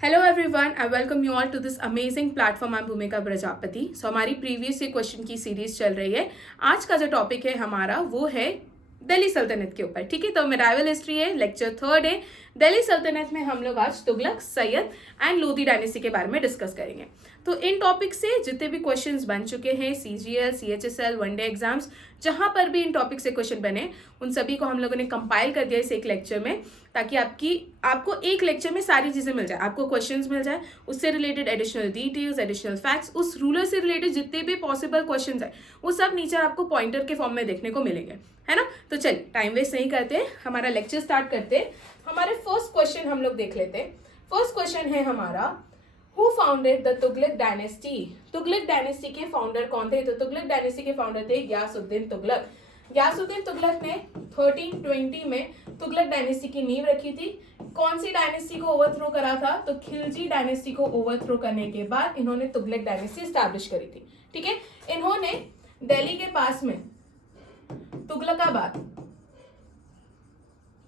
Hello everyone, I welcome you all to this amazing platform. I am Bhumika Prajapati. सो हमारी previous ये question की series चल रही है। आज का जो टॉपिक है हमारा वो है दिल्ली सल्तनत के ऊपर। ठीक है, तो मेरावल हिस्ट्री है, लेक्चर 3 है। दिल्ली सल्तनत में हम लोग आज तुगलक, सैयद एंड लोधी डायनेस्टी के बारे में डिस्कस करेंगे। तो इन टॉपिक से जितने भी क्वेश्चंस बन चुके हैं, CGL, CHSL, वनडे एग्जाम्स, जहां पर भी इन टॉपिक से क्वेश्चन बने, उन सभी को हम लोगों ने कंपाइल कर दिया इस एक लेक्चर में, ताकि आपको एक लेक्चर में सारी चीजें मिल जाए। आपको क्वेश्चंस मिल जाए, उससे related additional details, additional facts, उस रूलर से रिलेटेड जितने भी पॉसिबल क्वेश्चंस है वो सब नीचे आपको पॉइंटर के फॉर्म में देखने को मिलेंगे, है ना। तो चलिए टाइम वेस्ट नहीं करते, हमारा लेक्चर स्टार्ट करते। हमारे फर्स्ट क्वेश्चन हम लोग देख लेते हैं। फर्स्ट क्वेश्चन है हमारा, who founded the Tughlaq dynasty. Tughlaq dynasty के फाउंडर कौन थे? तो तुगलक डायनेस्टी के फाउंडर थे गयासुद्दीन तुगलक। गयासुद्दीन तुगलक ने 1320 में तुगलक डायनेस्टी की नींव रखी थी। कौन सी डायनेस्टी को ओवरथ्रो करा था? तो खिलजी डायनेस्टी को ओवरथ्रो करने के बाद इन्होंने तुगलक डायनेस्टी स्टैब्लिश करी थी। ठीक है, इन्होंने दिल्ली के पास में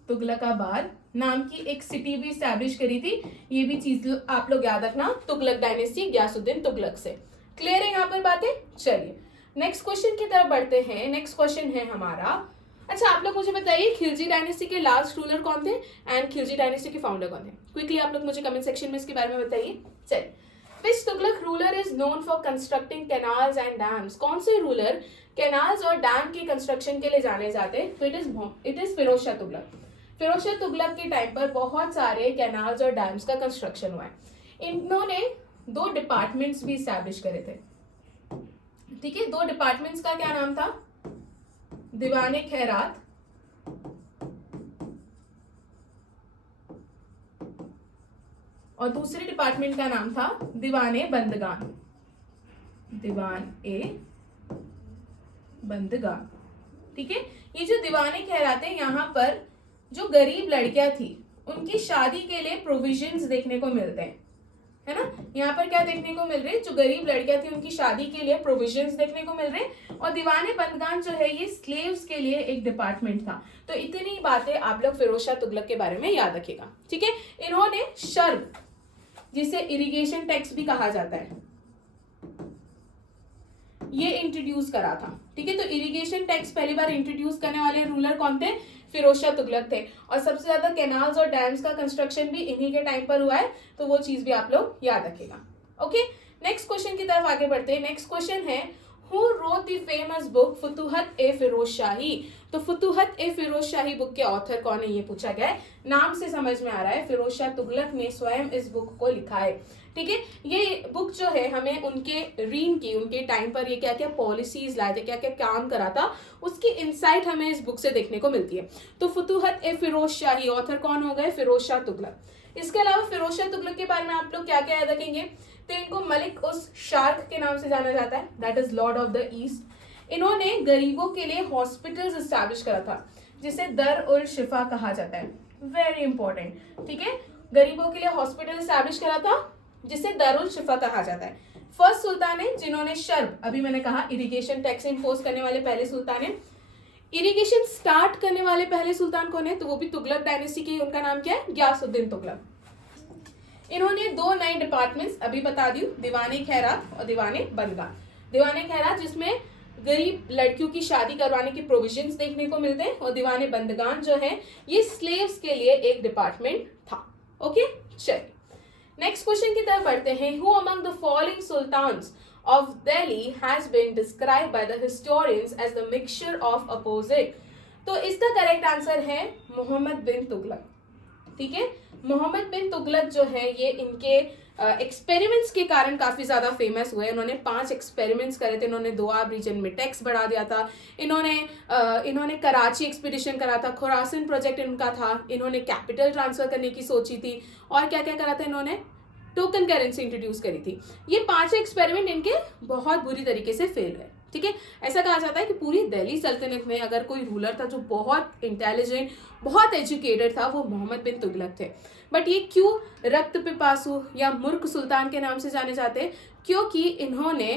तुगलकाबाद नाम की एक सिटी भी स्टैब्लिश करी थी। ये भी चीज आप लोग याद रखना, तुगलक डायनेस्टी गयासुद्दीन तुगलक से। क्लियर है यहाँ पर बातें? चलिए नेक्स्ट क्वेश्चन की तरफ बढ़ते हैं। नेक्स्ट क्वेश्चन है हमारा, अच्छा आप लोग मुझे बताइए खिलजी डायनेस्टी के लास्ट रूलर कौन थे एंड खिलजी डायनेस्टी के फाउंडर कौन थे? क्विकली आप लोग मुझे कमेंट सेक्शन में इसके बारे में बताइए। चलिए, which Tughlaq ruler is known for constructing canals and dams? कौन से रूलर कैनाल्स और डैम की कंस्ट्रक्शन के लिए जाने जाते हैं? तो इट इज फिरोज शाह तुगलक। फिरोज शाह तुगलक के टाइम पर बहुत सारे कैनाल्स और डैम्स का कंस्ट्रक्शन हुआ है। इन्होंने 2 डिपार्टमेंट्स भी स्टैब्लिश करे थे। ठीक है, 2 डिपार्टमेंट्स का क्या नाम था? दीवाने खैरात और दूसरे डिपार्टमेंट का नाम था दीवाने बंदगान। बंदगान। ठीक है, ये जो दीवाने खैरात है, यहाँ पर जो गरीब लड़कियां थी उनकी शादी के लिए प्रोविजंस देखने को मिलते हैं, है ना। यहाँ पर क्या देखने को मिल रहे हैं? जो गरीब लड़कियां थी उनकी शादी के लिए प्रोविजंस देखने को मिल रहे हैं। और दीवाने बंदगान जो है ये स्लेव्स के लिए एक डिपार्टमेंट था। तो इतनी बातें आप लोग फिरोज शाह तुगलक के बारे में याद रखिएगा। ठीक है, इन्होंने शर्ब, जिसे इरिगेशन टैक्स भी कहा जाता है, ये इंट्रोड्यूस करा था। ठीक है, तो इरिगेशन टैक्स पहली बार इंट्रोड्यूस करने वाले रूलर कौन थे? फिरोज शाह तुगलक थे। और सबसे ज्यादा कैनाल्स और डैम्स का कंस्ट्रक्शन भी इन्हीं के टाइम पर हुआ है, तो वो चीज भी आप लोग याद रखेगा। ओके, नेक्स्ट क्वेश्चन की तरफ आगे बढ़ते हैं। नेक्स्ट क्वेश्चन है, who wrote the famous book Futuhat i Firoz Shahi? तो फुतुहत ए फिरोज शाही बुक के ऑथर कौन है, ये पूछा गया है। नाम से समझ में आ रहा है फिरोज शाह तुगलक ने स्वयं इस बुक को लिखा है। ठीक है, ये बुक जो है हमें उनके रीन की, उनके टाइम पर ये क्या क्या पॉलिसीज लाए थे, क्या क्या काम करा था, उसकी इंसाइट हमें इस बुक से देखने को मिलती है। तो फुतुहत ए फिरोज शाही ऑथर कौन हो गए? फिरोज शाह तुगलक। इसके अलावा फिरोज शाह तुगलक के बारे में आप लोग क्या क्या याद रखेंगे? तो इनको मलिक उस शार्क के नाम से जाना जाता है, that is Lord of the east. इन्होंने गरीबों के लिए हॉस्पिटल्स एस्टैब्लिश करा था, जिसे दर उल शिफा कहा जाता है। Very important. ठीक है, गरीबों के लिए हॉस्पिटल एस्टैब्लिश करा था जिसे दरुल शिफा कहा जाता है। फर्स्ट सुल्तान है जिन्होंने शर्ब, अभी मैंने कहा इरिगेशन टैक्स इंपोज करने वाले पहले सुल्तान है। इरिगेशन स्टार्ट करने वाले पहले सुल्तान कौन है? तो वो भी तुगलक डायनेस्टी के, उनका नाम क्या है? गयासुद्दीन तुगलक। इन्होंने 2 नए डिपार्टमेंट्स अभी बता दी, दीवाने खैरात और दीवाने बंदगान। दीवाने खैरात जिसमें गरीब लड़कियों की शादी करवाने के प्रोविजंस देखने को मिलते हैं, और दीवाने बंदगान जो है ये स्लेव्स के लिए एक डिपार्टमेंट था। ओके, चलिए नेक्स्ट क्वेश्चन की तरफ बढ़ते हैं। Who among the following sultans of Delhi has been described by the historians as the mixture of opposite? तो इसका करेक्ट आंसर है मोहम्मद बिन तुगलक। ठीक है, मोहम्मद बिन तुगलक जो है ये इनके एक्सपेरिमेंट्स के कारण काफी ज्यादा फेमस हुए। उन्होंने 5 एक्सपेरिमेंट्स करे थे। इन्होंने दोआब रीजन में टैक्स बढ़ा दिया था। इन्होंने कराची एक्सपीडिशन करा था, खुरासन प्रोजेक्ट इनका था। इन्होंने कैपिटल ट्रांसफर करने की सोची थी, और क्या क्या करा था? इन्होंने टोकन करेंसी इंट्रोड्यूस करी थी। ये 5 एक्सपेरिमेंट इनके बहुत बुरी तरीके से फेल हुए। ठीक है, ऐसा कहा जाता है कि पूरी दिल्ली सल्तनत में अगर कोई रूलर था जो बहुत इंटेलिजेंट, बहुत एजुकेटेड था, वो मोहम्मद बिन तुगलक थे। बट ये क्यों रक्त पिपासु या मूर्ख सुल्तान के नाम से जाने जाते हैं? क्योंकि इन्होंने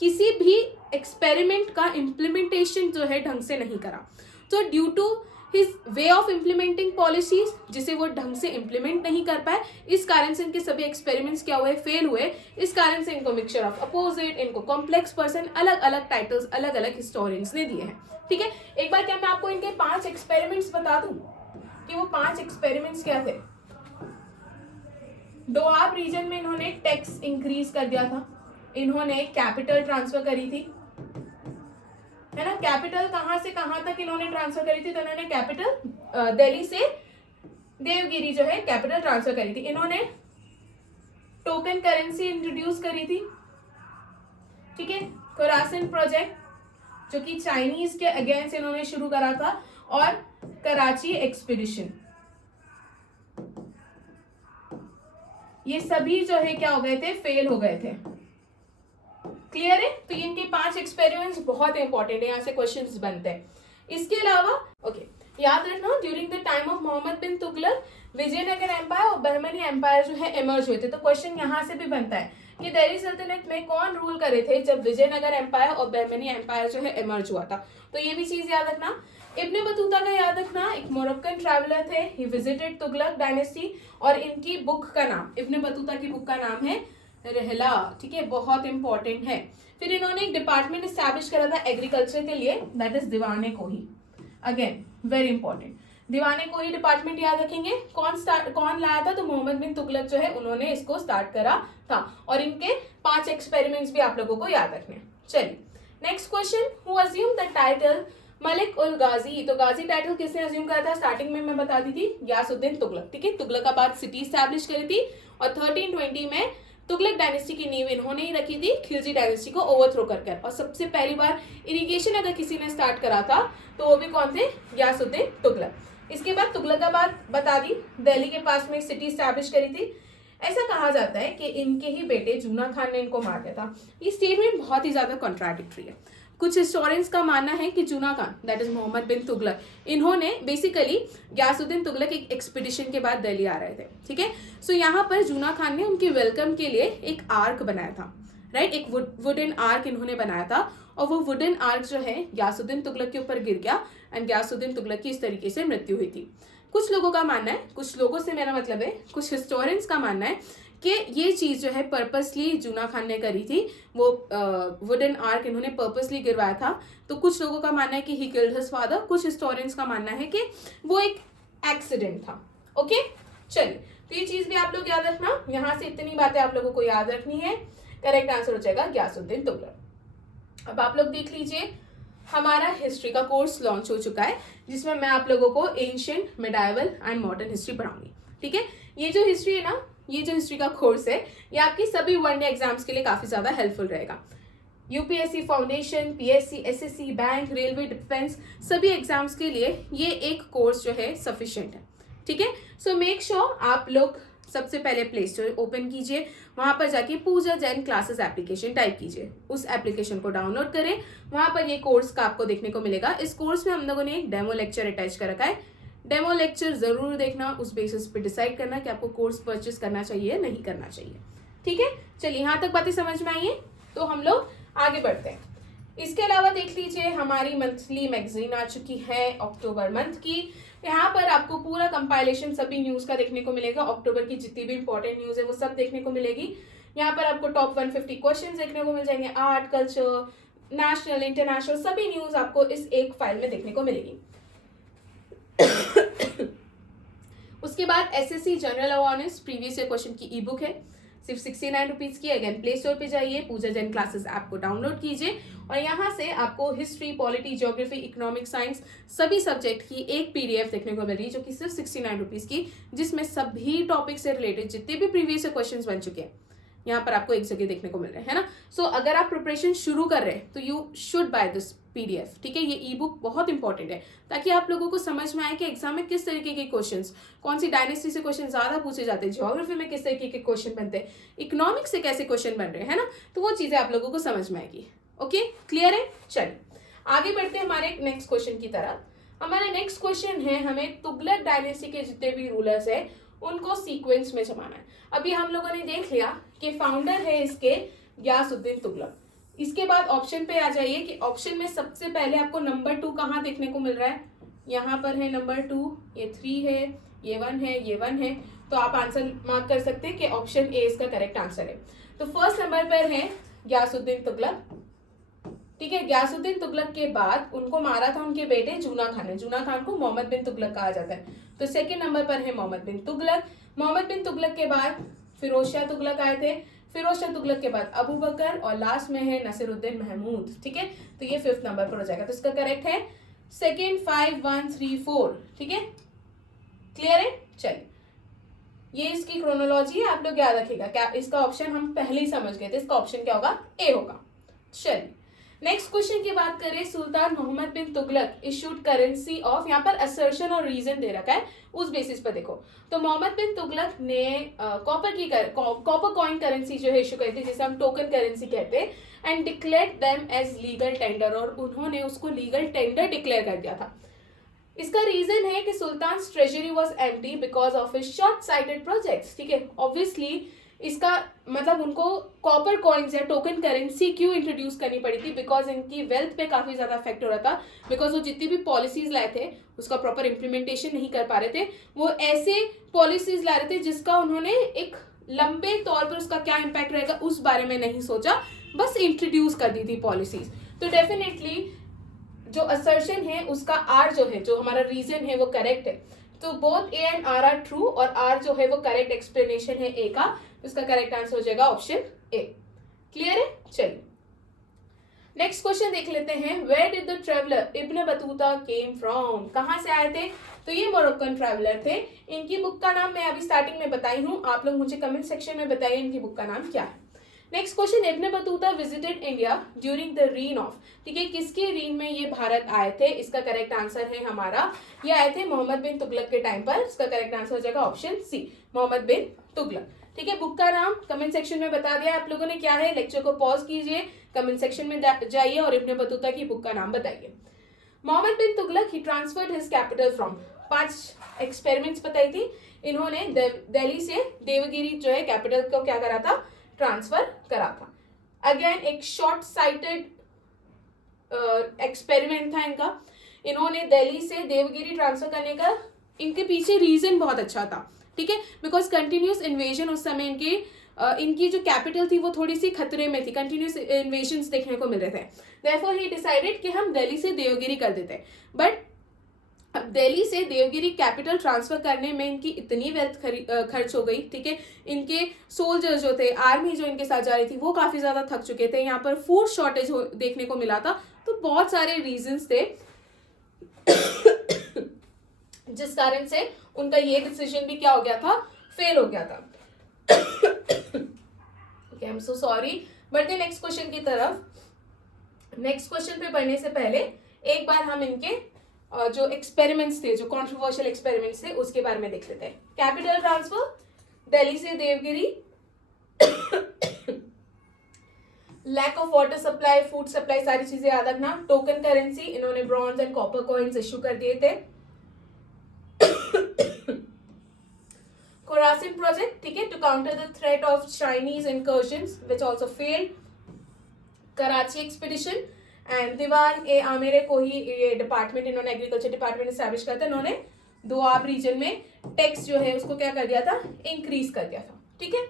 किसी भी एक्सपेरिमेंट का इम्प्लीमेंटेशन जो है ढंग से नहीं करा। तो due to his way of implementing policies, जिसे वो ढंग से इम्प्लीमेंट नहीं कर पाए, इस कारण से इनके सभी एक्सपेरिमेंट्स क्या हुए, फेल हुए। इस कारण से इनको मिक्सचर ऑफ अपोजिट, इनको कॉम्प्लेक्स पर्सन, अलग अलग टाइटल्स अलग अलग हिस्टोरियंस ने दिए हैं। ठीक है, एक बार क्या मैं आपको इनके 5 एक्सपेरिमेंट्स बता दूं कि वो 5 एक्सपेरिमेंट्स क्या थे। डोआब रीजन में इन्होंने टैक्स इंक्रीज कर दिया था, इन्होंने कैपिटल ट्रांसफर करी थी, है ना। कैपिटल कहां से कहां तक इन्होंने ट्रांसफर करी थी, तो इन्होंने कैपिटल दिल्ली से देवगिरी जो है कैपिटल ट्रांसफर करी थी। इन्होंने टोकन करेंसी इंट्रोड्यूस करी थी, ठीक है। खोरासन प्रोजेक्ट जो कि चाइनीज के अगेंस्ट इन्होंने शुरू करा था, और कराची एक्सपीडिशन, ये सभी जो है क्या हो गए थे, फेल हो गए थे। क्लियर है। तो इनके 5 एक्सपेरिमेंट्स बहुत इंपॉर्टेंट है, यहाँ से क्वेश्चंस बनते हैं। इसके अलावा ओके, याद रखना during the time of Muhammad bin Tughlaq Vijayanagara empire और बहमनी एम्पायर जो है इमर्ज हुए थे। तो क्वेश्चन यहाँ से भी बनता है कि दिल्ली सल्तनत में कौन रूल करे थे जब विजयनगर एम्पायर और बहमनी एम्पायर जो है इमर्ज हुआ था। तो ये भी चीज याद रखना। इब्ने बतूता का याद रखना, एक मोरक्कन ट्रैवलर थे, ही विजिटेड तुगलक डायनेस्टी, और इनकी बुक का नाम, इब्ने बतूता की बुक का नाम है रहला, ठीक है, बहुत इंपॉर्टेंट है। फिर इन्होंने एक डिपार्टमेंट एस्टैब्लिश करा था एग्रीकल्चर के लिए, दैट इज दीवाने कोही, अगेन वेरी इंपॉर्टेंट। दीवाने कोही डिपार्टमेंट याद रखेंगे। कौन लाया था, तो मोहम्मद बिन तुगलक जो है उन्होंने इसको स्टार्ट करा था, और इनके 5 एक्सपेरिमेंट्स भी आप लोगों को याद रखने। चलिए next question, who assume the title Malik ul Ghazi. तो गाजी टाइटल किसने अज्यूम करा था, स्टार्टिंग में मैं बता दी थी, गयासुद्दीन तुगलक, ठीक है। तुगलकाबाद सिटी स्टैब्लिश करी थी, और 1320 में तुगलक डायनेस्टी की नींव इन्होंने ही रखी थी, खिलजी डायनेस्टी को ओवरथ्रो कर। और सबसे पहली बार इरिगेशन अगर किसी ने स्टार्ट करा था तो वो भी कौन थे, गयासुद्दीन तुगलक। इसके बाद तुगलकाबाद बता दी, दिल्ली के पास में सिटी स्टैब्लिश करी थी। ऐसा कहा जाता है कि इनके ही बेटे जूना खान ने इनको मार दिया था। ये स्टेटमेंट बहुत ही ज्यादा कॉन्ट्राडिक्टरी है। कुछ हिस्टोरियंस का मानना है कि जूना खान, दैट इज मोहम्मद बिन तुगलक, इन्होंने बेसिकली गयासुद्दीन तुगलक एक एक्सपीडिशन के बाद दिल्ली आ रहे थे, ठीक है। सो यहाँ पर जूना खान ने उनके वेलकम के लिए एक आर्क बनाया था, राइट, एक वुडन आर्क इन्होंने बनाया था, और वो वुडन आर्क जो है गयासुद्दीन तुगलक के ऊपर गिर गया, एंड गयासुद्दीन तुगलक की इस तरीके से मृत्यु हुई थी। कुछ लोगों का मानना है, कुछ लोगों से मेरा मतलब है कुछ हिस्टोरियंस का मानना है कि ये चीज जो है पर्पसली जूना खान ने करी थी, वो वुडन आर्क इन्होंने पर्पसली गिरवाया था। तो कुछ लोगों का मानना है कि ही किल्ड हिज फादर, कुछ हिस्टोरियंस का मानना है कि वो एक एक्सीडेंट था। ओके, चलिए, तो ये चीज भी आप लोग याद रखना। यहाँ से इतनी बातें आप लोगों को याद रखनी है। करेक्ट आंसर हो जाएगा गयासुद्दीन तुगलक। अब आप लोग देख लीजिए, हमारा हिस्ट्री का कोर्स लॉन्च हो चुका है, जिसमें मैं आप लोगों को ancient, medieval and modern history पढ़ाऊंगी, ठीक है। ये जो हिस्ट्री है ना, ये जो हिस्ट्री का कोर्स है, ये आपकी सभी वनडे एग्जाम्स के लिए काफी ज्यादा हेल्पफुल रहेगा। UPSC foundation, PSC, SSC, bank, railway, defence, सभी एग्जाम्स के लिए ये एक कोर्स जो है सफिशिएंट है, ठीक है। सो मेक श्योर आप लोग सबसे पहले प्ले स्टोर ओपन कीजिए, वहां पर जाके पूजा जैन क्लासेस एप्लीकेशन टाइप कीजिए, उस एप्लीकेशन को डाउनलोड करें। वहां पर ये कोर्स का आपको देखने को मिलेगा। इस कोर्स में हम लोगों ने एक डेमो लेक्चर अटैच कर रखा है। डेमो लेक्चर जरूर देखना, उस बेसिस पे डिसाइड करना कि आपको कोर्स परचेस करना चाहिए या नहीं करना चाहिए, ठीक है। चलिए, यहाँ तक बातें समझ में आई है, तो हम लोग आगे बढ़ते हैं। इसके अलावा देख लीजिए, हमारी मंथली मैगजीन आ चुकी है अक्टूबर मंथ की। यहाँ पर आपको पूरा कंपाइलेशन सभी न्यूज का देखने को मिलेगा। अक्टूबर की जितनी भी इंपॉर्टेंट न्यूज है वो सब देखने को मिलेगी। यहाँ पर आपको टॉप 150 क्वेश्चन देखने को मिल जाएंगे, आर्ट, कल्चर, नेशनल, इंटरनेशनल, सभी न्यूज आपको इस एक फाइल में देखने को मिलेगी। उसके बाद SSC general awareness previous year question की ई बुक है, सिर्फ 69 रुपीज की। अगेन प्ले स्टोर पे जाइए, पूजा जैन क्लासेस ऐप को डाउनलोड कीजिए, और यहाँ से आपको history, polity, geography, economic, science, सभी सब्जेक्ट की एक पीडीएफ देखने को मिल रही है, जो कि सिर्फ 69 रुपीज की, जिसमें सभी टॉपिक से रिलेटेड जितने भी प्रीवियस ईयर क्वेश्चन बन चुके हैं यहाँ पर आपको एक जगह देखने को मिल रहे हैं, है ना। सो अगर आप प्रिपरेशन शुरू कर रहे हैं तो you should by this PDF, ठीक है। ये ई बुक बहुत इंपॉर्टेंट है, ताकि आप लोगों को समझ में आए कि एग्जाम में किस तरीके के क्वेश्चंस, कौन सी डायनेस्टी से क्वेश्चन ज्यादा पूछे जाते हैं, ज्योग्राफी में किस तरीके के क्वेश्चन बनते हैं, इकोनॉमिक्स से कैसे क्वेश्चन बन रहे हैं, है ना। तो वो चीजें आप लोगों को समझ में आएगी। ओके, क्लियर है। चलिए आगे बढ़ते हैं हमारे नेक्स्ट क्वेश्चन की तरफ। हमारा नेक्स्ट क्वेश्चन है, हमें तुगलक डायनेस्टी के जितने भी रूलर्स है उनको सीक्वेंस में जमाना है। अभी हम लोगों ने देख लिया कि फाउंडर है इसके गयासुद्दीन तुगलक। इसके बाद ऑप्शन पे आ जाइए कि ऑप्शन में सबसे पहले आपको नंबर 2 कहाँ देखने को मिल रहा है, यहाँ पर है नंबर 2, ये 3 है, ये 1 है, ये 1 है। तो आप आंसर मार्क कर सकते हैं कि ऑप्शन ए इसका करेक्ट आंसर है। तो फर्स्ट नंबर पर है गयासुद्दीन तुगलक। ठीक है, गयासुद्दीन तुगलक के बाद उनको मारा था उनके बेटे जूना खान ने। जूना खान को मोहम्मद बिन तुगलक कहा जाता है। तो सेकंड नंबर पर है मोहम्मद बिन तुगलक। मोहम्मद बिन तुगलक के बाद फिरोज शाह तुगलक आए थे। फिरोज शाह तुगलक के बाद अबू बकर और लास्ट में है नसीरुद्दीन महमूद। ठीक है, तो ये फिफ्थ नंबर पर हो जाएगा। तो इसका करेक्ट है सेकेंड 5 1 3 4। ठीक है, क्लियर है। चलिए, ये इसकी क्रोनोलॉजी है, आप लोग याद रखिएगा। क्या इसका ऑप्शन हम पहले ही समझ गए थे, इसका ऑप्शन क्या होगा, ए होगा। चलिए, नेक्स्ट क्वेश्चन की बात करें। सुल्तान Mohammad bin Tughlaq issued currency of, यहाँ पर असर्शन और रीजन दे रखा है, उस बेसिस पर देखो। तो मोहम्मद बिन तुगलक ने कॉपर कॉइन करेंसी जो है इशू करी थी, जिसे हम टोकन करेंसी कहते हैं, and declared them as legal tender, और उन्होंने उसको लीगल टेंडर डिक्लेयर कर दिया था। इसका रीजन है कि sultan treasury was empty because of his short sighted projects. ठीक है, ऑब्वियसली इसका मतलब उनको कॉपर कॉइन्स या टोकन करेंसी क्यों इंट्रोड्यूस करनी पड़ी थी, बिकॉज इनकी वेल्थ पे काफी ज्यादा इफेक्ट हो रहा था, बिकॉज वो जितनी भी पॉलिसीज लाए थे उसका प्रॉपर इम्प्लीमेंटेशन नहीं कर पा रहे थे। वो ऐसे पॉलिसीज ला रहे थे जिसका उन्होंने एक लंबे तौर पर उसका क्या इम्पैक्ट रहेगा उस बारे में नहीं सोचा, बस इंट्रोड्यूस कर दी थी पॉलिसीज। तो डेफिनेटली जो असर्शन है उसका आर जो है, जो हमारा रीजन है, वो करेक्ट है। तो both A and R true, और आर जो है वो करेक्ट एक्सप्लेनेशन है ए का। इसका करेक्ट आंसर हो जाएगा ऑप्शन ए। क्लियर है। चलिए, नेक्स्ट क्वेश्चन देख लेते हैं। Where did the traveller Ibn Battuta came from, कहां से आए थे? तो ये मोरक्कन ट्रेवलर थे। इनकी बुक का नाम मैं अभी स्टार्टिंग में बताई हूँ, आप लोग मुझे कमेंट सेक्शन में बताइए इनकी बुक का नाम क्या है। Next question, Ibn Battuta visited India during the reign of, ठीक है, किसके रीन में ये भारत आए थे? इसका करेक्ट आंसर है हमारा, ये आए थे मोहम्मद बिन तुगलक के टाइम पर। इसका करेक्ट आंसर हो जाएगा ऑप्शन सी, मोहम्मद बिन तुगलक। ठीक है, बुक का नाम कमेंट सेक्शन में बता दिया आप लोगों ने क्या है। लेक्चर को पॉज कीजिए, कमेंट सेक्शन में जाइए और इब्न बतूता की बुक का नाम बताइए। Mohammad bin Tughlaq he transferred his capital from, 5 experiments बताई थी इन्होंने। दिल्ली से देवगिरी जो है कैपिटल को क्या करा था, ट्रांसफर करा था। अगेन एक शॉर्ट साइटेड एक्सपेरिमेंट था इनका। इन्होंने दिल्ली से देवगिरी ट्रांसफर करने का, इनके पीछे रीजन बहुत अच्छा था। ठीक है, बिकॉज कंटिन्यूस इन्वेजन उस समय इनकी जो कैपिटल थी वो थोड़ी सी खतरे में थी, कंटिन्यूस इन्वेजन देखने को मिल रहे थे। देयरफॉर ही डिसाइडेड कि हम दिल्ली से देवगिरी कर देते हैं। बट अब दिल्ली से देवगिरी कैपिटल ट्रांसफर करने में इनकी इतनी वेल्थ खर्च हो गई। ठीक है, इनके सोल्जर जो थे, आर्मी जो इनके साथ जा रही थी, वो काफी ज्यादा थक चुके थे। यहाँ पर फूड शॉर्टेज देखने को मिला था। तो बहुत सारे रीजंस थे जिस कारण से उनका ये डिसीजन भी क्या हो गया था, फेल हो गया था। Okay, I am so sorry. बढ़ते नेक्स्ट क्वेश्चन की तरफ। नेक्स्ट क्वेश्चन पे बढ़ने से पहले एक बार हम इनके जो एक्सपेरिमेंट्स थे, जो कॉन्ट्रोवर्शियल एक्सपेरिमेंट्स थे, उसके बारे में देख लेते हैं। कैपिटल ट्रांसफर दिल्ली से Devagiri, lack of water supply, food supply, सारी चीजें याद रखना। टोकन करेंसी, इन्होंने bronze and copper coins issue कर दिए थे। Khorasan project, ठीक है, to counter the threat of Chinese incursions which also failed. Karachi expedition and दीवान ए आमेरे को ही ये डिपार्टमेंट, इन्होंने एग्रीकल्चर डिपार्टमेंट एस्टैब्लिश किया था। इन्होंने दोआब रीजन में टैक्स जो है उसको क्या कर दिया था, इंक्रीज कर दिया था। ठीक है,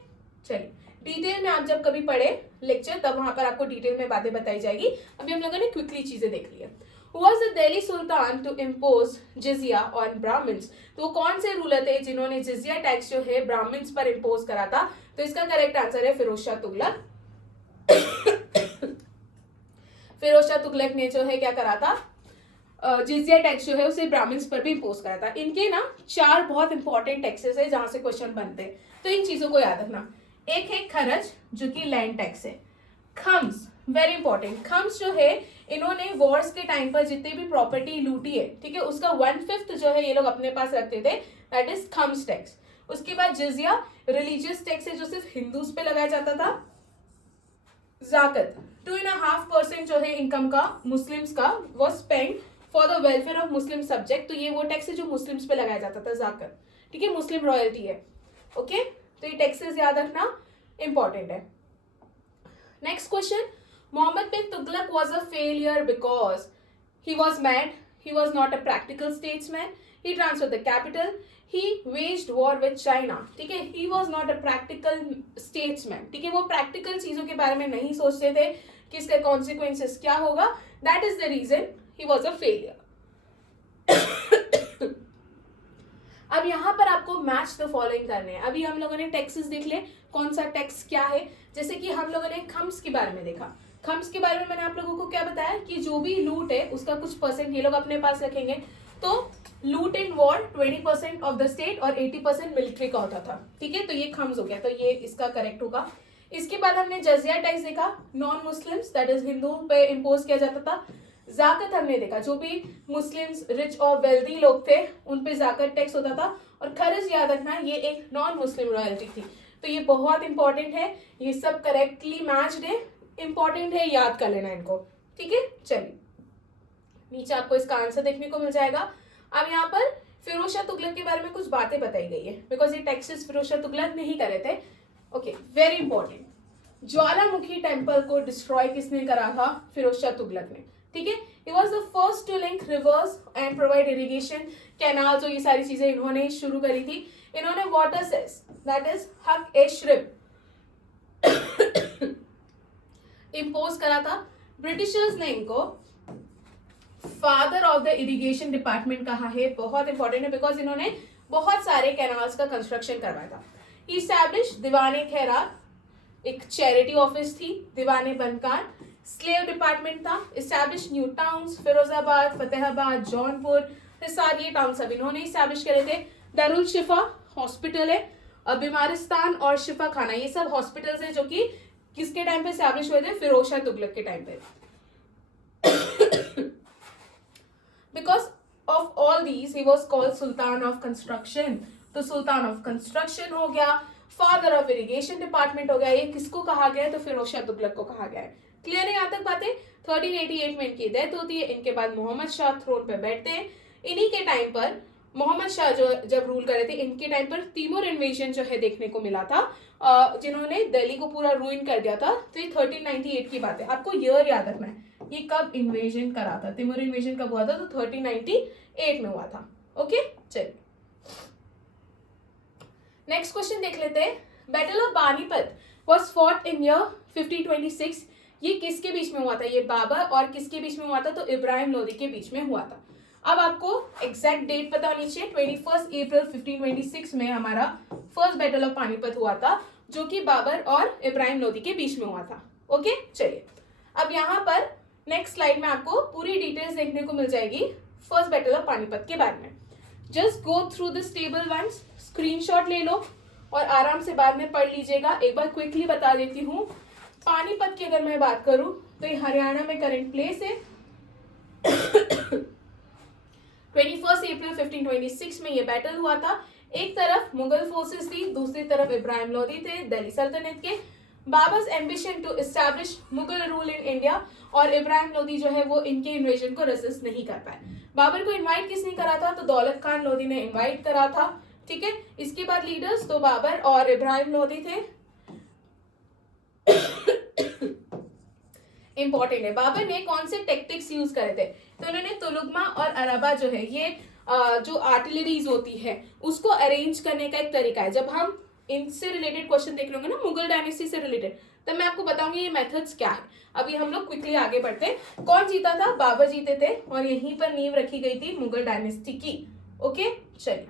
चलिए डिटेल में आप जब कभी पढ़े लेक्चर तब वहां पर आपको डिटेल में बातें बताई जाएगी। अभी हम लोगों ने क्विकली चीजें देख ली है। Was the Delhi Sultan to impose jizya on Brahmins? तो कौन से रूलर थे जिन्होंने जिजिया टैक्स जो है ब्राह्मण्स पर इम्पोज करा था? तो इसका करेक्ट आंसर है फिरोज शाह तुगलक। फिरोज शाह तुगलक ने जो है क्या करा था, जिजिया टैक्स जो है उसे ब्राह्मण्स पर भी इम्पोज करा था। इनके ना 4 बहुत इंपॉर्टेंट टैक्सेस है जहां से क्वेश्चन बनते हैं, तो इन चीजों को याद रखना। एक है खरज जो कि लैंड टैक्स है। खम्स, वेरी इंपॉर्टेंट, खम्स जो है इन्होंने वॉर्स के टाइम पर जितनी भी प्रॉपर्टी लूटी है, ठीक है, उसका 1/5 जो है ये लोग अपने पास रखते थे, दैट इज खम्स टैक्स। उसके बाद जिजिया, रिलीजियस टैक्स है जो सिर्फ हिंदूज पे लगाया जाता था। जाकत, 2.5% जो है इनकम का मुस्लिम्स का वो spend for the welfare of Muslim subject. तो ये वो टैक्स है जो मुस्लिम्स पे लगाया जाता था, जाकत। ठीक है, मुस्लिम रॉयल्टी है। ओके, तो ये टैक्सेस याद रखना इंपॉर्टेंट है। Next question, Muhammad bin Tughlaq was a failure because he was mad, he was not a practical statesman, he transferred the capital, he waged war with China. ठीक है, he was not a practical statesman. ठीक है, वो practical चीजों के बारे में नहीं सोचते थे कि इसका consequences क्या होगा. That is the reason he was a failure. अब यहाँ पर आपको मैच द फॉलोइंग करने हैं. अभी हम लोगों ने टेक्सेस देख ले, कौन सा टैक्स क्या है. जैसे कि हम लोगों ने खम्स के बारे में देखा. खम्स के बारे में मैंने आप लोगों को क्या बताया कि जो भी लूट है उसका कुछ परसेंट ये लोग अपने पास रखेंगे. तो लूट in war 20% of the state और 80% मिलिट्री का होता था. ठीक है, तो ये खम्स हो गया, तो ये इसका करेक्ट होगा. इसके बाद हमने जजिया टैक्स देखा, नॉन मुस्लिम्स दैट इज हिंदुओं पे इम्पोज किया जाता था. जाकत हमने देखा, जो भी मुस्लिम्स रिच और वेल्दी लोग थे उन पे जाकत टैक्स होता था. और खर्च याद रखना, ये एक नॉन मुस्लिम रॉयल्टी थी. तो ये बहुत इंपॉर्टेंट है, ये सब करेक्टली मैच्ड है, इंपॉर्टेंट है, याद कर लेना इनको. ठीक है, चलिए नीचे आपको इसका आंसर देखने को मिल जाएगा. अब यहाँ पर फिरोज शाह तुगलक के बारे में कुछ बातें बताई गई है, बिकॉज ये टैक्सेस फिरोज शाह तुगलक नहीं करे थे. Okay, very important. ज्वालामुखी टेम्पल को डिस्ट्रॉय किसने करा था? फिरोज शाह तुगलक ने. ठीक है, he was the first to link rivers and provide irrigation, canals, और ये सारी चीजें इन्होंने शुरू करी थी. इन्होंने वाटर सेस दैट इज हक ए श्रिप इम्पोज करा था. ब्रिटिशर्स ने इनको father of the irrigation department कहा है. बहुत इंपॉर्टेंट है बिकॉज इन्होंने बहुत सारे कैनाल्स का कंस्ट्रक्शन करवाया था. इस्टेब्लिश दीवाने खैरात, एक चैरिटी ऑफिस थी. दीवाने बनकार स्लेव डिपार्टमेंट था. Establish new towns, Firozabad, Fatehabad, Jaunpur, Hisar, ये टाउन सब इन्होंने इस्टेब्लिश करे थे. दारुल शिफा हॉस्पिटल है. बीमारिस्तान और शिफा खाना, ये सब हॉस्पिटल्स है जो कि किसके टाइम पे इस्टेब्लिश हुए थे? फिरोज शाह तुगलक के टाइम पे. Because of all these he was called Sultan of construction. तो सुल्तान ऑफ कंस्ट्रक्शन हो गया, फादर ऑफ इरिगेशन डिपार्टमेंट हो गया. ये किसको कहा गया है? तो फिरोज शाह तुगलक को कहा गया है. क्लियर है यहाँ तक बातें? 1388 में इनकी डेथ होती है. इनके बाद मोहम्मद शाह थ्रोन पे बैठते हैं. इन्हीं के टाइम पर मोहम्मद शाह जो जब रूल करे थे, इनके टाइम पर तिमूर इन्वेजन जो है देखने को मिला था, जिन्होंने दिल्ली को पूरा रूइन कर दिया था. तो ये 1398 की बात है. आपको ईयर याद रखना है, ये कब इन्वेजन करा था. तिमूर इन्वेजन कब हुआ था? तो 1398 में हुआ था. ओके, चलिए नेक्स्ट क्वेश्चन देख लेते हैं. Battle of Panipat was fought in year 1526. ये किसके बीच में हुआ था? ये बाबर और किसके बीच में हुआ था? तो इब्राहिम लोदी के बीच में हुआ था. अब आपको एग्जैक्ट डेट पता होनी चाहिए. 21 अप्रैल 1526 में हमारा फर्स्ट बैटल ऑफ पानीपत हुआ था, जो कि बाबर और इब्राहिम लोदी के बीच में हुआ था. ओके, चलिए अब यहाँ पर नेक्स्ट स्लाइड में आपको पूरी डिटेल्स देखने को मिल जाएगी फर्स्ट बैटल ऑफ पानीपत के बारे में. Just go through this table once, screenshot ले लो और आराम से बाद में पढ़ लीजिएगा. एक बार क्विकली बता देती हूँ. पानीपत की अगर मैं बात करूं तो ये हरियाणा में करंट प्लेस है. 21 अप्रैल 1526 में ये बैटल हुआ था. एक तरफ मुगल फोर्सेस थी, दूसरी तरफ इब्राहिम लोदी थे दिल्ली सल्तनत के. Babur's ambition to establish Mughal rule in India, और इब्राहिम लोदी जो है वो इनके इन्वेजन को रेसिस्ट नहीं कर पाए. बाबर को इनवाइट किसने करा था? तो दौलत खान लोदी ने इनवाइट करा था. ठीक है, इसके बाद लीडर्स तो बाबर और इब्राहिम लोदी थे. इंपॉर्टेंट है, बाबर ने कौन से टेक्टिक्स यूज करे थे? तो उन्होंने तुलुगमा और अरबा जो है, ये जो आर्टिलरीज होती है उसको अरेंज करने का एक तरीका है. जब हम इनसे रिलेटेड क्वेश्चन देख लेंगे ना, मुगल डायनेस्टी से रिलेटेड, तब मैं आपको बताऊंगी ये मेथड्स क्या है. अभी हम लोग क्विकली आगे बढ़ते हैं. कौन जीता था? बाबर जीते थे, और यहीं पर नींव रखी गई थी मुगल डायनेस्टी की. ओके, चलिए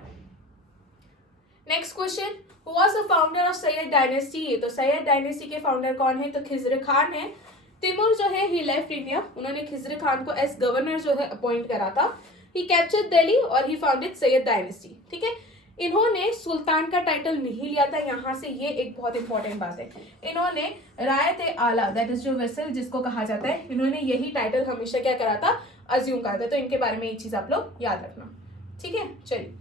next question. Who was the founder of Sayyid dynasty? ये तो सैयद डायनेस्टी के फाउंडर कौन है? तो खिजर खान है. तिमूर जो है ही लेफ्ट इंडिया. उन्होंने खिजर खान को एज गवर्नर जो है अपॉइंट करा था. ही कैप्चर्ड दिल्ली और ही फाउंडेड सैयद डायनेस्टी. ठीक है, इन्होंने सुल्तान का टाइटल नहीं लिया था. यहाँ से ये एक बहुत इंपॉर्टेंट बात है. इन्होंने रायत आला दैट इज जो वेसल जिसको कहा जाता है, इन्होंने यही टाइटल हमेशा क्या करा था? अज्यूम करा था. तो इनके बारे में एक चीज आप लोग याद रखना. ठीक है, चलिए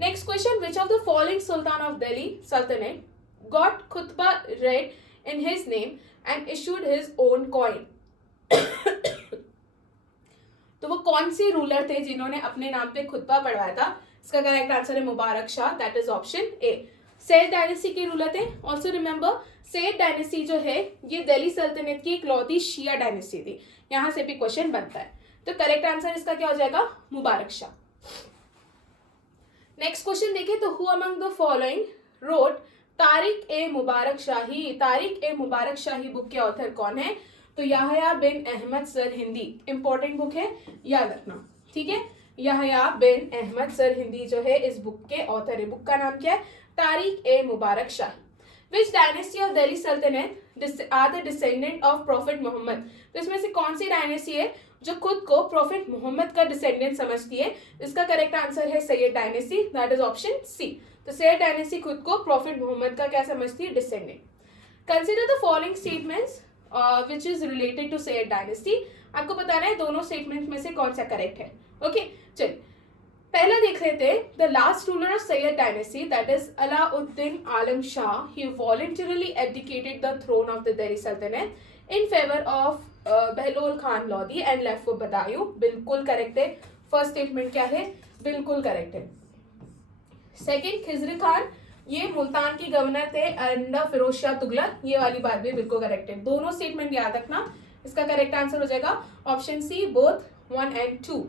next question. Which of the following sultan of Delhi सल्तनत गॉट खुतबा read in his name and issued his own coin? तो वो कौन से रूलर थे जिन्होंने अपने नाम पे खुतबा पढ़वाया था? इसका करेक्ट आंसर है Mubarak Shah, that is option A. Sayyid dynasty के रूलर थे. ऑल्सो रिमेंबर, सैयद डायनेस्टी जो है ये दिल्ली सल्तनत की इकलौती शिया डायनेस्टी थी. यहाँ से भी क्वेश्चन बनता है. तो करेक्ट आंसर इसका क्या हो जाएगा, मुबारक शाह। नेक्स्ट क्वेश्चन देखिए, तो who among the following wrote Tarikh i Mubarak Shahi. Tarikh i Mubarak Shahi book के ऑथर कौन है, तो Yahya bin Ahmad Sirhindi, important book है, याद रखना, ठीक है। याहया बिन अहमद सर हिंदी जो है इस बुक के ऑथर है। बुक का नाम क्या है, तारिक ए मुबारक शाही। Which dynasty of Delhi Sultanate are the descendant of Prophet Muhammad? तो इसमें से कौन सी डायनेस्टी है जो खुद को प्रॉफिट मोहम्मद का डिसेंडेंट समझती है? इसका करेक्ट आंसर है Sayyid dynasty, that is option C. तो सैयद डायनेस्टी खुद को प्रॉफिट मोहम्मद का क्या समझती है, descendant. Consider the following statements which is related to Sayyid dynasty. आपको बताना है दोनों स्टेटमेंट में से कौन सा करेक्ट है। ओके चलिए पहला देख लेते हैं। The last ruler of Sayyid dynasty that is Alauddin Alam Shah, he voluntarily abdicated the throne of the Delhi सल्तनत in favour of Bahlol Khan Lodi and left for Badaun. बिल्कुल करेक्ट है। फर्स्ट स्टेटमेंट क्या है, बिल्कुल करेक्ट है। सेकंड, खिजर खान ये मुल्तान की गवर्नर थे अंडर फिरोज शाह तुगलक, ये वाली बात भी बिल्कुल करेक्ट है। दोनों स्टेटमेंट याद रखना। इसका करेक्ट आंसर हो जाएगा option C, both 1 and 2।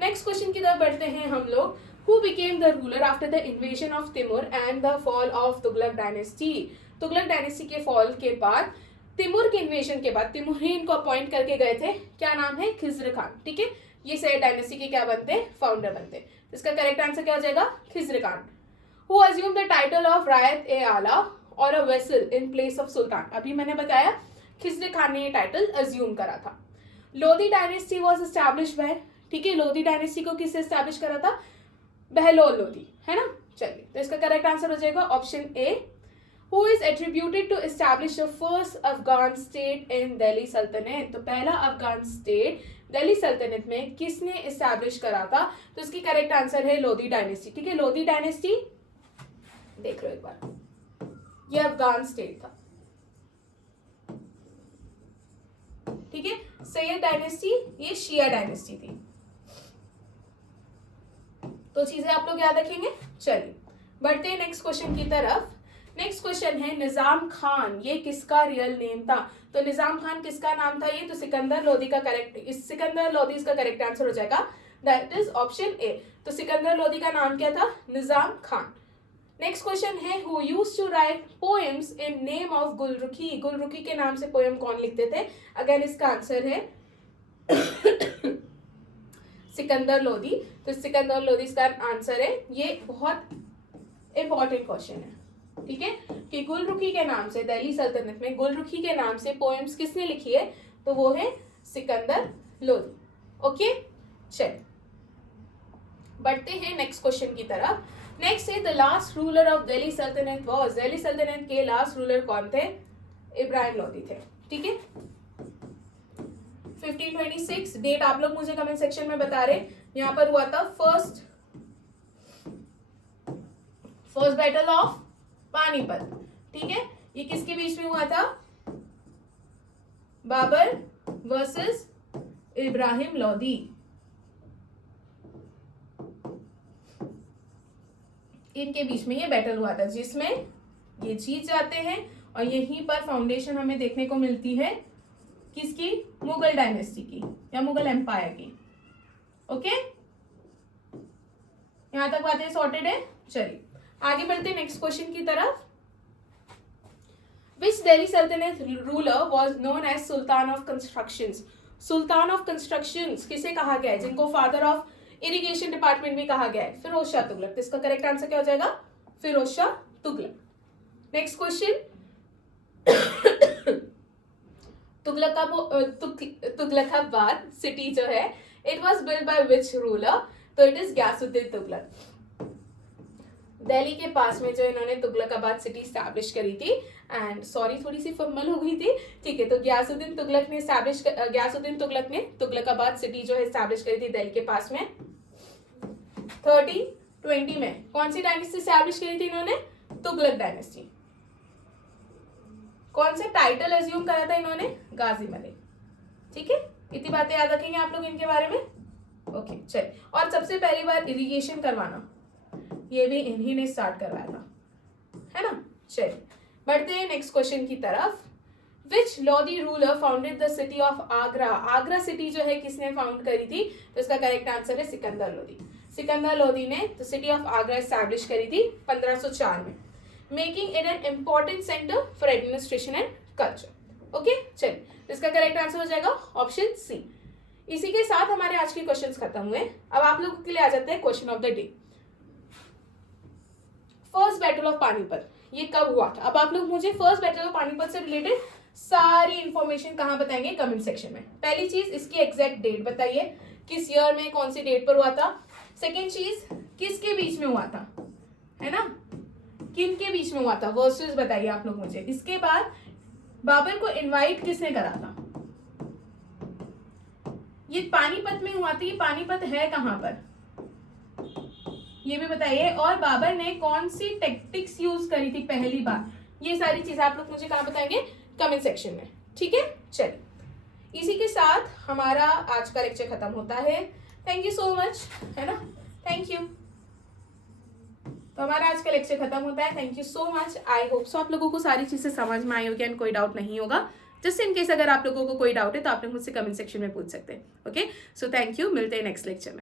Next question की तरफ बढ़ते हैं हम लोग। Who became the ruler after the invasion of Timur and the fall of Tughlaq dynasty. Tughlaq dynasty के फॉल के बाद, तिमूर के इन्वेजन के बाद, तिमूर ही इनको अपॉइंट करके गए थे। क्या नाम है, खिजर खान, ठीक है। ये सैयद डायनेस्टी के क्या बनते हैं, फाउंडर बनते हैं। इसका करेक्ट आंसर क्या हो जाएगा, Khizr Khan. Who assume the title of Rayat e Ala और a vassal in place of sultan. अभी मैंने बताया खिजर खान ने ये टाइटल अज्यूम करा था। Lodhi dynasty was establish bye, ठीक है। लोधी डायनेस्टी को किससे एस्टैब्लिश करा था, बहलोल लोधी, है ना। चलिए तो इसका करेक्ट आंसर हो जाएगा option A. Who is attributed to establish the first Afghan state in Delhi सल्तनत। तो पहला अफगान स्टेट दिल्ली सल्तनत में किसने एस्टैब्लिश करा था, तो इसकी करेक्ट आंसर है लोधी डायनेस्टी, ठीक है। लोधी डायनेस्टी देख लो एक बार, ये अफगान स्टेट था, ठीक है। सैयद डायनेस्टी ये शिया डायनेस्टी थी। तो चीजें आप लोग याद रखेंगे। चलिए बढ़ते हैं नेक्स्ट क्वेश्चन की तरफ। नेक्स्ट क्वेश्चन है निजाम खान ये किसका रियल नेम था। तो निजाम खान किसका नाम था ये, तो सिकंदर लोधी का करेक्ट, इस सिकंदर लोधी इसका करेक्ट आंसर हो जाएगा, दैट इज ऑप्शन ए। तो सिकंदर लोधी का नाम क्या था, निजाम खान। नेक्स्ट क्वेश्चन है who used to write poems in name of Gulrukhi. Gulrukhi के नाम से पोएम कौन लिखते थे, अगेन इसका आंसर है सिकंदर लोधी। तो सिकंदर लोधी इसका आंसर है। ये बहुत इंपॉर्टेंट क्वेश्चन है, ठीक है, कि गुलरुखी के नाम से दिल्ली सल्तनत में गुलरुखी के नाम से पोएम्स किसने लिखी है, तो वो है सिकंदर लोधी। ओके चलिए बढ़ते हैं नेक्स्ट क्वेश्चन की तरफ। नेक्स्ट है the last ruler of Delhi सल्तनत वाज। दिल्ली सल्तनत के लास्ट रूलर कौन थे, इब्राहिम लोधी थे, ठीक है। 1526 डेट आप लोग मुझे कमेंट सेक्शन में बता रहे। यहाँ पर हुआ था फर्स्ट बैटल ऑफ पानीपत, ठीक है। ये किसके बीच में हुआ था, बाबर वर्सेस इब्राहिम लोधी। इनके बीच में ये बैटल हुआ था जिसमें ये जीत जाते हैं और यहीं पर फाउंडेशन हमें देखने को मिलती है किसकी, मुगल डायनेस्टी की या मुगल एम्पायर की। ओके यहां तक बातें सॉर्टेड है। चलिए आगे बढ़ते हैं नेक्स्ट क्वेश्चन की तरफ। विच दिल्ली सल्तनत ruler was known as sultan of constructions. Sultan of constructions किसे कहा गया है, जिनको फादर ऑफ इरिगेशन डिपार्टमेंट भी कहा गया है, फिरोज शाह तुगलक। तो इसका करेक्ट आंसर क्या हो जाएगा, Firoz Shah Tughlaq. Next question Tughlaqabad city जो है it was build by which ruler, तो इट इज गयासुद्दीन तुगलक। दिल्ली के पास में जो इन्होंने तुगलकाबाद सिटी स्टैब्लिश करी थी, एंड सॉरी थोड़ी सी फॉर्मल हो गई थी, ठीक है। तो गयासुद्दीन तुगलक ने तुगलकाबाद सिटी जो है स्टैब्लिश करी थी दिल्ली के पास में 1320 में। कौन सी डायनेस्टी स्टैब्लिश करी थी इन्होंने, तुगलक डायनेस्टी। कौन सा टाइटल अज्यूम करा था इन्होंने, गाजी मलिक, ठीक है। इतनी बातें याद रखेंगे आप लोग इनके बारे में। ओके चलिए, और सबसे पहली बार इरिगेशन करवाना ये भी इन्हीं ने स्टार्ट करवाया था, है ना। चलिए बढ़ते हैं नेक्स्ट क्वेश्चन की तरफ। Which Lodi ruler founded the city of Agra? Agra city जो है किसने फाउंड करी थी? तो इसका करेक्ट आंसर है सिकंदर लोदी। सिकंदर लोदी ने the city of Agra establish करी थी 1504 में, making it an important centre for administration and culture. Okay, चलिए इसका करेक्ट आंसर हो जाएगा ऑप्शन सी। इसी के साथ हमारे आज के क्वेश्चंस खत्म हुए। अब आप लोगों के लिए आ जाते हैं question of the day. First battle of Panipat ये कब हुआ था? अब आप लोग मुझे फर्स्ट बैटल ऑफ पानीपत से रिलेटेड सारी इंफॉर्मेशन कहाँ बताएंगे? कमेंट सेक्शन में। पहली चीज इसकी एग्जैक्ट डेट बताइए, किस ईयर में कौन सी डेट पर हुआ था। सेकेंड चीज किसके बीच में हुआ था, है ना, किन के बीच में हुआ था, वर्सेस बताइए आप लोग मुझे। इसके बाद बाबर को इनवाइट किसने करा था? ये पानीपत में हुआ थी, पानीपत है कहां पर ये भी बताइए। और बाबर ने कौन सी टेक्टिक्स यूज करी थी पहली बार? ये सारी चीजें आप लोग मुझे कहाँ बताएंगे? कमेंट सेक्शन में। ठीक है, चलिए इसी के साथ हमारा आज का लेक्चर खत्म होता है। थैंक यू सो मच, है ना, थैंक यू। तो हमारा आज का लेक्चर खत्म होता है। Thank you so much. I hope so आप लोगों को सारी चीजें समझ में आई होगी एंड कोई डाउट नहीं होगा। जस्ट इन केस अगर आप लोगों को कोई डाउट है तो आप लोग मुझसे कमेंट सेक्शन में पूछ सकते हैं। ओके, सो थैंक यू, मिलते हैं नेक्स्ट लेक्चर में।